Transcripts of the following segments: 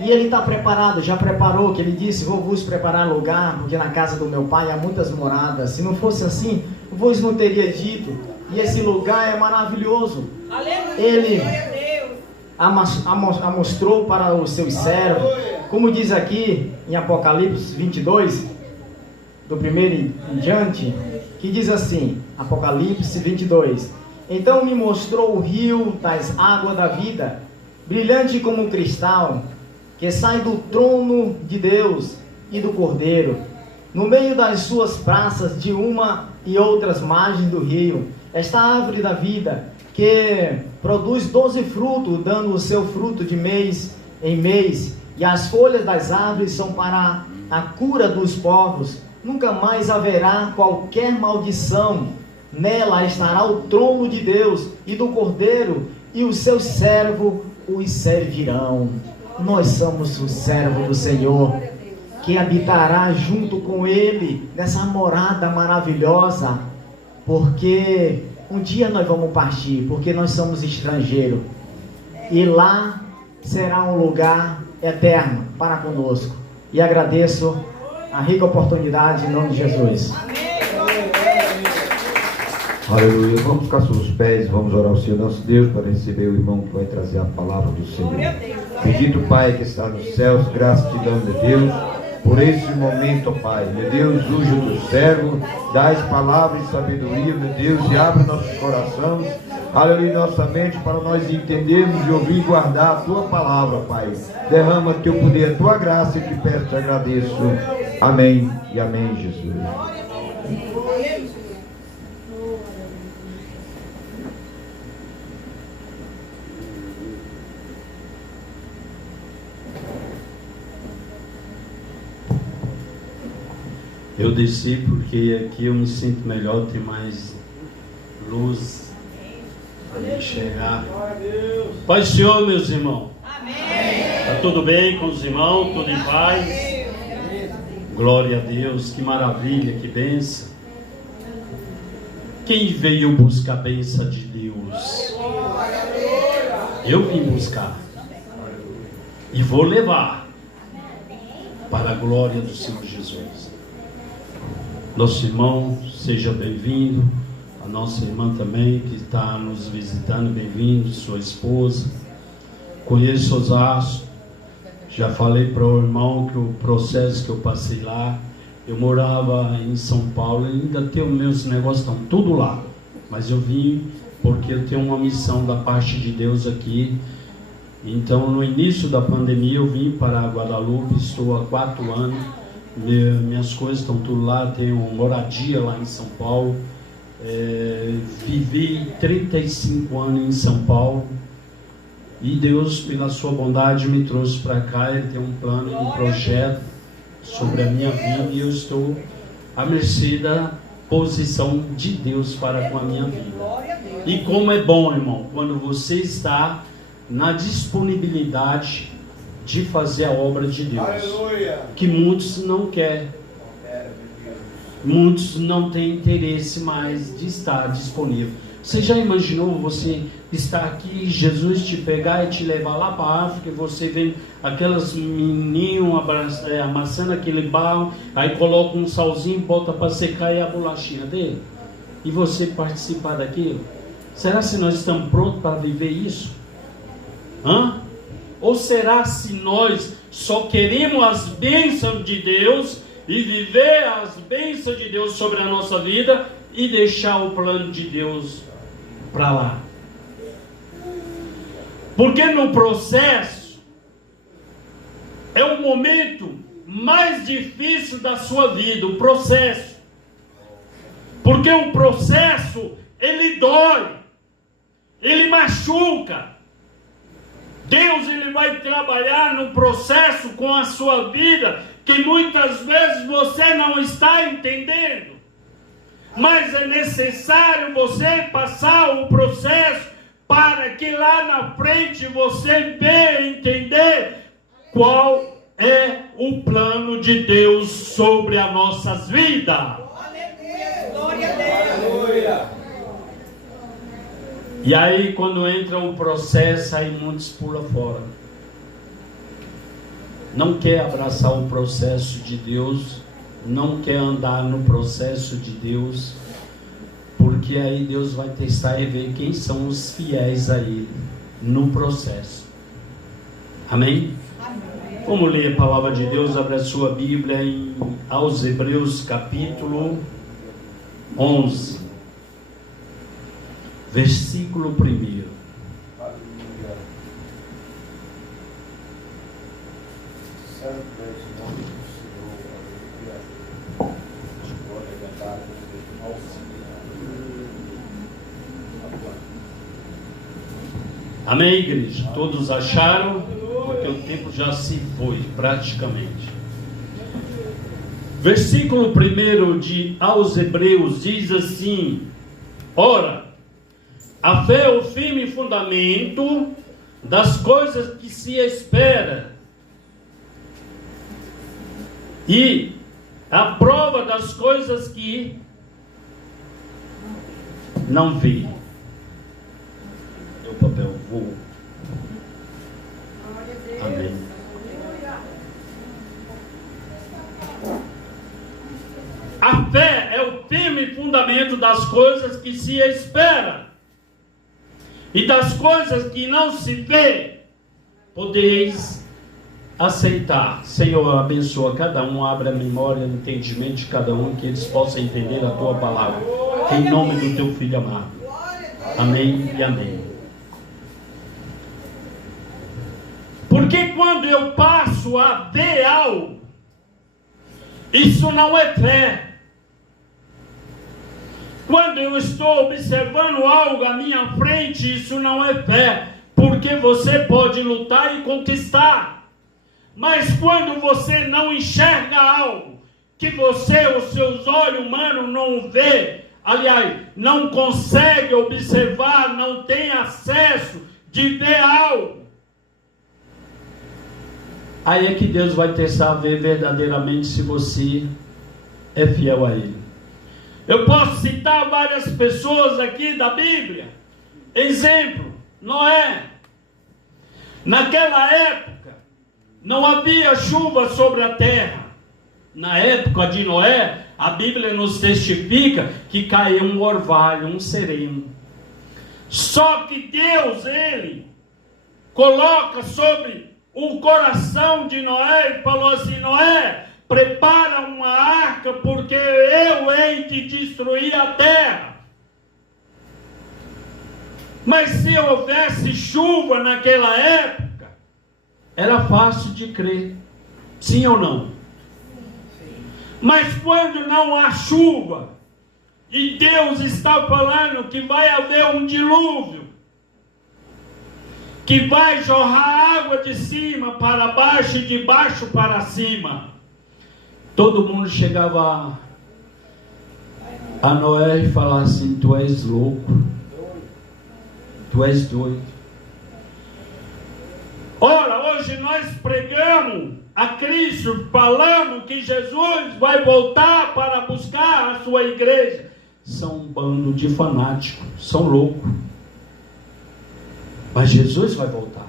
E ele está preparado, já preparou, que ele disse: vou vos preparar lugar, porque na casa do meu pai há muitas moradas. Se não fosse assim, vos não teria dito. E esse lugar é maravilhoso. Ele a mostrou para os seus servos, como diz aqui em Apocalipse 22, do primeiro em diante, que diz assim, Apocalipse 22: então me mostrou o rio das águas da vida, brilhante como um cristal, que sai do trono de Deus e do Cordeiro, no meio das suas praças, de uma e outras margens do rio, esta árvore da vida, que produz 12 frutos, dando o seu fruto de mês em mês, e as folhas das árvores são para a cura dos povos. Nunca mais haverá qualquer maldição. Nela estará o trono de Deus e do Cordeiro, e os seus servos os servirão. Nós somos o servo do Senhor, que habitará junto com Ele nessa morada maravilhosa, porque um dia nós vamos partir, porque nós somos estrangeiros, e lá será um lugar eterno para conosco. E agradeço a rica oportunidade em nome de Jesus. Aleluia. Vamos ficar sobre os pés, vamos orar ao Senhor nosso Deus para receber o irmão que vai trazer a palavra do Senhor. Bendito Pai que está nos céus, graças te damos, meu Deus, por esse momento, ó Pai. Meu Deus, usa o teu servo, dá palavras e sabedoria, meu Deus, e abre nossos corações, aleluia, nossa mente, para nós entendermos e ouvir e guardar a tua palavra, Pai. Derrama teu poder, a tua graça, e te peço, te agradeço. Amém e amém, Jesus. Eu desci porque aqui eu me sinto melhor, tem mais luz para enxergar. Pai do Senhor, meus irmãos. Está tudo bem com os irmãos? Tudo em paz? Glória a Deus, que maravilha, que bênção. Quem veio buscar a bênção de Deus? Eu vim buscar. E vou levar para a glória do Senhor Jesus. Nosso irmão, seja bem-vindo. A nossa irmã também, que está nos visitando, bem-vindo. Sua esposa. Conheço Osasco. Já falei para o irmão que o processo que eu passei lá, eu morava em São Paulo, ainda tenho meus negócios, estão tudo lá. Mas eu vim porque eu tenho uma missão da parte de Deus aqui. Então, no início da pandemia, eu vim para Guadalupe, estou há 4 anos. Minhas coisas estão tudo lá, tenho moradia lá em São Paulo. Vivi 35 anos em São Paulo. E Deus, pela sua bondade, me trouxe para cá. Ele tem um plano, um projeto sobre a minha vida, e eu estou à mercê da posição de Deus para com a minha vida. E como é bom, irmão, quando você está na disponibilidade de fazer a obra de Deus. Aleluia. Que muitos não querem. Muitos não têm interesse mais de estar disponível. Você já imaginou você estar aqui, Jesus te pegar e te levar lá para a África, e você vê aquelas menininhos amassando aquele barro, aí coloca um salzinho, bota para secar e a bolachinha dele, e você participar daquilo? Será que nós estamos prontos para viver isso? Ou será se nós só queremos as bênçãos de Deus e viver as bênçãos de Deus sobre a nossa vida e deixar o plano de Deus para lá? Porque no processo é o momento mais difícil da sua vida, o processo. Porque o processo, ele dói, ele machuca. Deus, ele vai trabalhar no processo com a sua vida, que muitas vezes você não está entendendo. Mas é necessário você passar o processo para que lá na frente você venha entender qual é o plano de Deus sobre as nossas vidas. Glória a Deus. E aí, quando entra o processo, aí muitos pulam fora. não quer abraçar o processo de Deus, não quer andar no processo de Deus, porque aí Deus vai testar e ver quem são os fiéis a Ele no processo. Amém? Amém. Vamos ler a palavra de Deus. Abre a sua Bíblia aos Hebreus capítulo 11, versículo 1. Amém, igreja? Todos acharam? Porque o tempo já se foi, praticamente. Versículo 1 de aos Hebreus diz assim: ora, a fé é o firme fundamento das coisas que se espera e a prova das coisas que não vê. Meu papel voa. Amém. A fé é o firme fundamento das coisas que se espera e das coisas que não se vê. Podeis aceitar. Senhor, abençoa cada um, abre a memória e o entendimento de cada um, que eles possam entender a tua palavra. Em nome do teu filho amado. Amém e amém. Porque quando eu passo a ver algo, isso não é fé. Quando eu estou observando algo à minha frente, isso não é fé. Porque você pode lutar e conquistar. Mas quando você não enxerga algo, que você, os seus olhos humanos não vê, aliás, não consegue observar, não tem acesso de ver algo, aí é que Deus vai testar ver verdadeiramente se você é fiel a Ele. Eu posso citar várias pessoas aqui da Bíblia. Exemplo, Noé. Naquela época, não havia chuva sobre a terra. Na época de Noé, a Bíblia nos testifica que caiu um orvalho, um sereno. Só que Deus, Ele, coloca sobre o coração de Noé e falou assim: Noé, prepara uma arca, porque eu hei de destruir a terra. Mas se houvesse chuva naquela época, era fácil de crer. Sim ou não? Mas quando não há chuva, e Deus está falando que vai haver um dilúvio, que vai jorrar água de cima para baixo e de baixo para cima, todo mundo chegava a Noé e falava assim: tu és louco, tu és doido. Ora, hoje nós pregamos a Cristo, falamos que Jesus vai voltar para buscar a sua igreja. São um bando de fanáticos, são loucos. Mas Jesus vai voltar.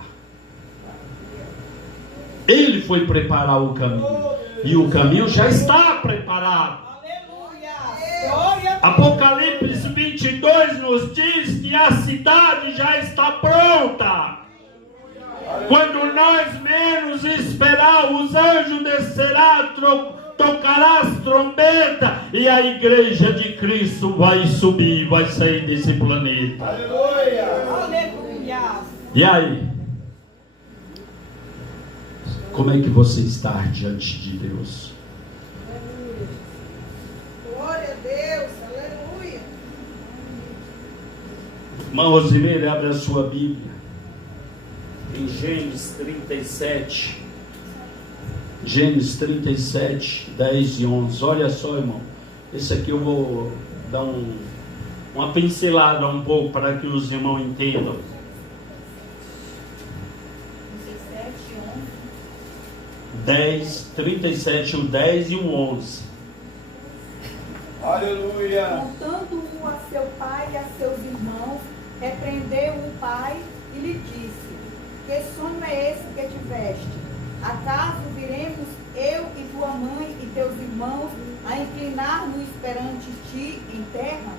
Ele foi preparar o caminho. E o caminho já está preparado. Apocalipse 22 nos diz que a cidade já está pronta. Quando nós menos esperar, os anjos descerão, tocará as trombetas, e a igreja de Cristo vai subir, vai sair desse planeta. Aleluia! Aleluia! E aí? Como é que você está diante de Deus? Glória a Deus! Aleluia! Irmã Rosimeira, abre a sua Bíblia em Gênesis 37, Gênesis 37, 10 e 11. Olha só, irmão, esse aqui eu vou dar uma pincelada um pouco para que os irmãos entendam. 37, o 10 e o 11. Aleluia! Contando-o a seu pai e a seus irmãos, repreendeu o pai e lhe disse: que sonho é esse que tiveste? Acaso viremos eu e tua mãe e teus irmãos a inclinar-nos perante ti em terra?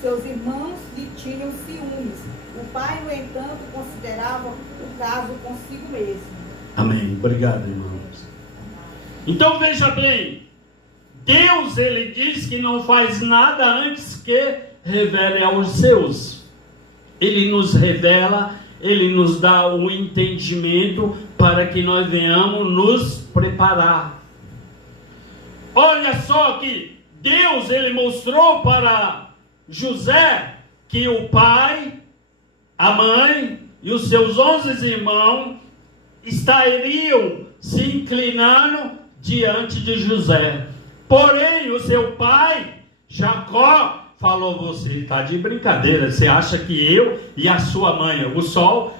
Seus irmãos lhe tinham ciúmes. O pai, no entanto, considerava o caso consigo mesmo. Amém. Obrigado, irmãos. Então veja bem, Deus, ele diz que não faz nada antes que revele aos seus. Ele nos revela, ele nos dá um entendimento para que nós venhamos nos preparar. Olha só que Deus, ele mostrou para José que o pai, a mãe e os seus 11 irmãos estariam se inclinando diante de José. Porém, o seu pai, Jacó, falou: você está de brincadeira, você acha que eu e a sua mãe, o sol,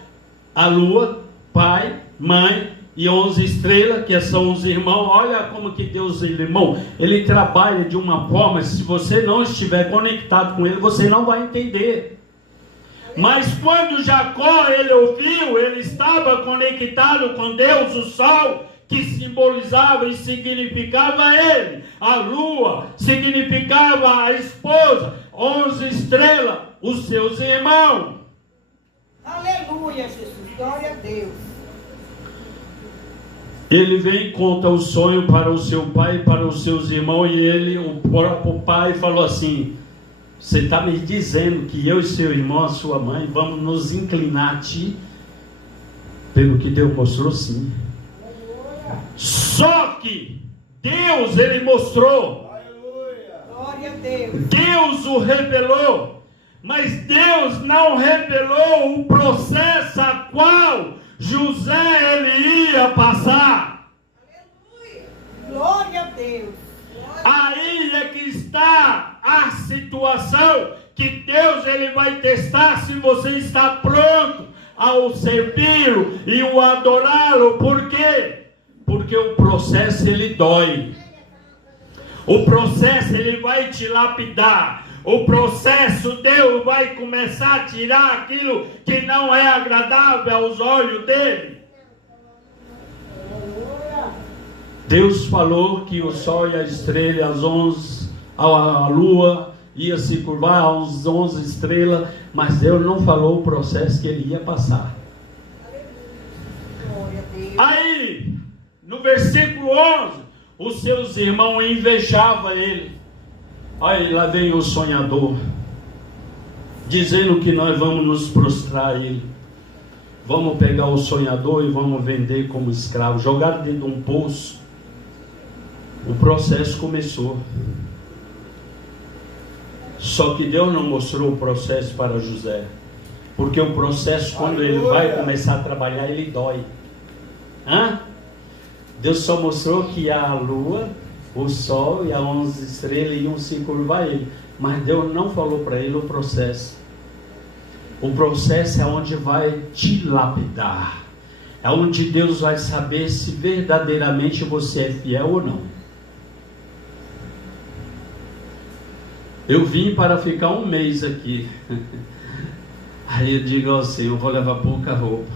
a lua, pai, mãe e 11 estrelas, que são os irmãos, olha como que Deus, irmão, ele trabalha de uma forma, se você não estiver conectado com ele, você não vai entender. Mas quando Jacó, ele ouviu, ele estava conectado com Deus, o sol, que simbolizava e significava ele, a lua significava a esposa, 11 estrelas, os seus irmãos. Aleluia, Jesus, glória a Deus. Ele vem e conta o sonho para o seu pai e para os seus irmãos, e ele, o próprio pai, falou assim: você está me dizendo que eu e seu irmão, a sua mãe, vamos nos inclinar a ti? Pelo que Deus mostrou, sim. Só que Deus, ele mostrou, Glória a Deus. Deus o revelou, mas Deus não revelou o processo a qual José ele ia passar. Aleluia. Glória a Deus. Aí é que está a situação que Deus ele vai testar se você está pronto ao servi-lo e o adorá-lo. Por quê? Porque o processo ele dói. O processo ele vai te lapidar. O processo, Deus vai começar a tirar aquilo que não é agradável aos olhos dele. Deus falou que o sol e a estrela, as 11, a lua ia se curvar aos 11 estrelas, mas Deus não falou o processo que ele ia passar. Aí, no versículo 11, os seus irmãos invejavam ele. Aí lá vem o sonhador, dizendo que nós vamos nos prostrar a ele. Vamos pegar o sonhador e vamos vender como escravo, jogar dentro de um poço. O processo começou. Só que Deus não mostrou o processo para José. Porque o processo, quando ele vai começar a trabalhar, ele dói. Deus só mostrou que a lua, o sol e as 11 estrelas iam se curvar ele. Mas Deus não falou para ele o processo. O processo é onde vai te lapidar. É onde Deus vai saber se verdadeiramente você é fiel ou não. Eu vim para ficar um mês aqui. Aí eu digo ao Senhor, eu vou levar pouca roupa.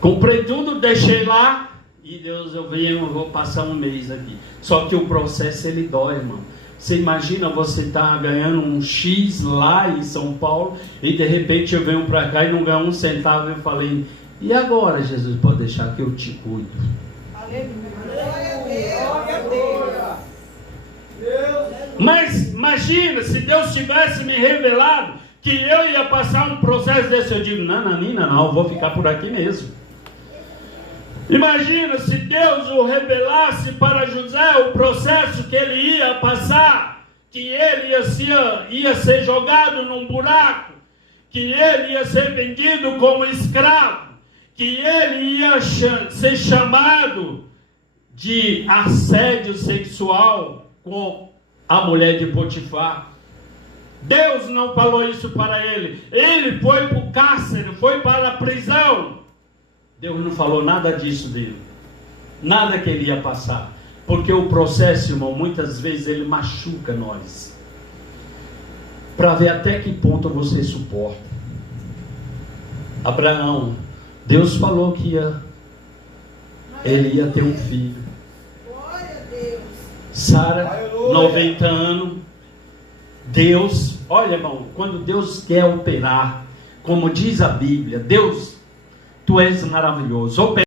Comprei tudo, deixei lá. E Deus, eu vou passar um mês aqui. Só que o processo ele dói, irmão. Você imagina você estar ganhando um X lá em São Paulo. E de repente eu venho para cá e não ganho um centavo. Eu falei, e agora, Jesus, pode deixar que eu te cuido. Aleluia. Glória a Deus. Mas imagina, se Deus tivesse me revelado que eu ia passar um processo desse, eu digo, não, eu vou ficar por aqui mesmo. Imagina se Deus o revelasse para José o processo que ele ia passar, que ele ia ser jogado num buraco, que ele ia ser vendido como escravo, que ele ia ser chamado de assédio sexual com a mulher de Potifar. Deus não falou isso para ele. Ele foi para o cárcere, foi para a prisão. Deus não falou nada disso dele. Nada que ele ia passar. Porque o processo, irmão, muitas vezes ele machuca nós. Para ver até que ponto você suporta. Abraão, Deus falou que ia ele ia ter um filho. Glória a Deus. Sara, 90 anos. Deus, olha, irmão, quando Deus quer operar, como diz a Bíblia, Deus, tu és maravilhoso.